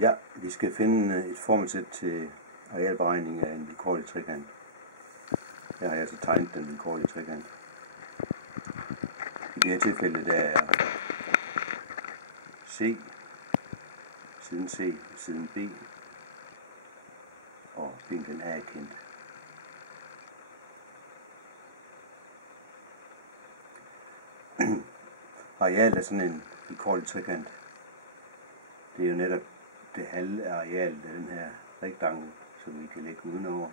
Ja, vi skal finde et formelsæt til arealberegning af en vilkårlig trekant. Her har jeg altså tegnet den vilkårlige trekant. I det her tilfælde der er C, siden B, og vinklen A er kendt. Areal er sådan en vilkårlig trekant. Det er jo netop det halve af arealet af den her rektangel, som vi kan lægge udenover.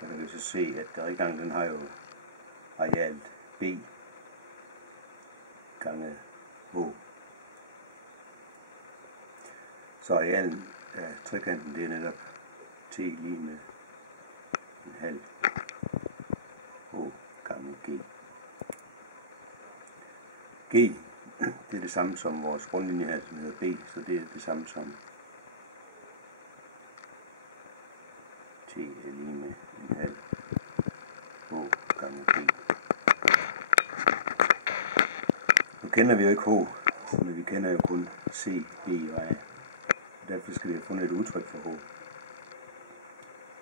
Der kan vi så se, at rektanglen har jo arealet B gange H. Så arealen af trekanten, det er netop T lige med en halv H gange G. G, det er det samme som vores grundlinje her, som hedder B, så det er det samme som T er lige med en halv H gange G. Nu kender vi jo ikke H, men vi kender jo kun C, B og A. Derfor skal vi have fundet et udtryk for H.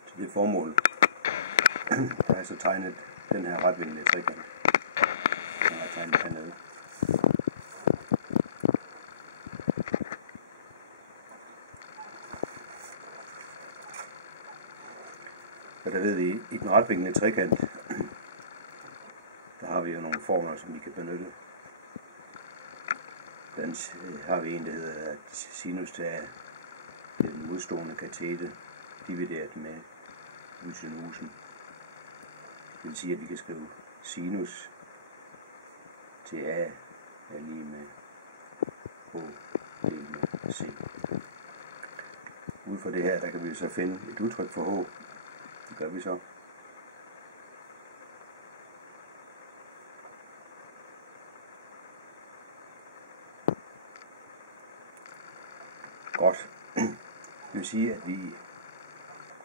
Til det formål har jeg så tegnet den her retvinklede trekant. Den har jeg tegnet hernede. Og der ved vi, i den retvinklede trekant, der har vi jo nogle formler, som vi kan benytte. Den har vi en, der hedder, at sinus til A, det er den modstående katete, divideret med hypotenusen. Det vil sige, at vi kan skrive sinus til A er lige med H delt med C. Ud fra det her, der kan vi så finde et udtryk for H. Det gør vi så. Godt. Det vil sige, at vi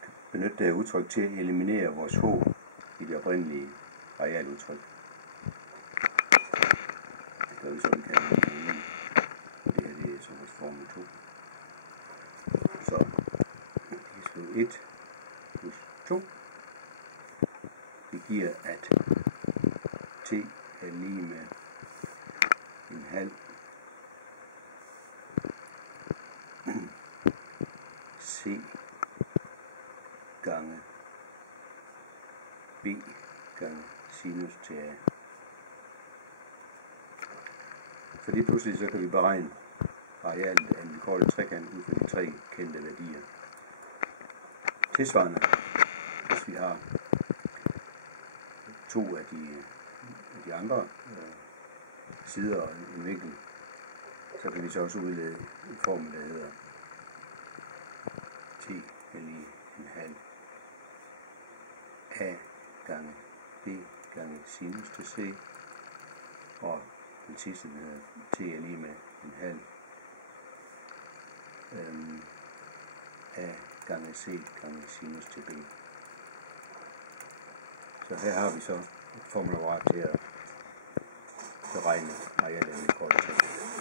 kan benytte det her udtryk til at eliminere vores H i det oprindelige arealudtryk. Det gør vi så, vi kan eliminere. Det her det er så vores formel 2. Så vi kan skrive 1 plus 2. Det giver, at T er lige med en halv C gange B gange sinus til A. Så lige pludselig så kan vi beregne arealet af en vilkårlig trekant ud fra de tre kendte værdier. Tilsvarende, hvis vi har to af de andre sider og en vinkel, så kan vi så også udlede en formel, der hedder T er lige en halv A gange B gange sinus til C, og den sidste, der hedder T er lige med en halv A gange C gange sinus til B. Så her har vi så et formulapparat til at beregne arealet af en vilkårlig trekant.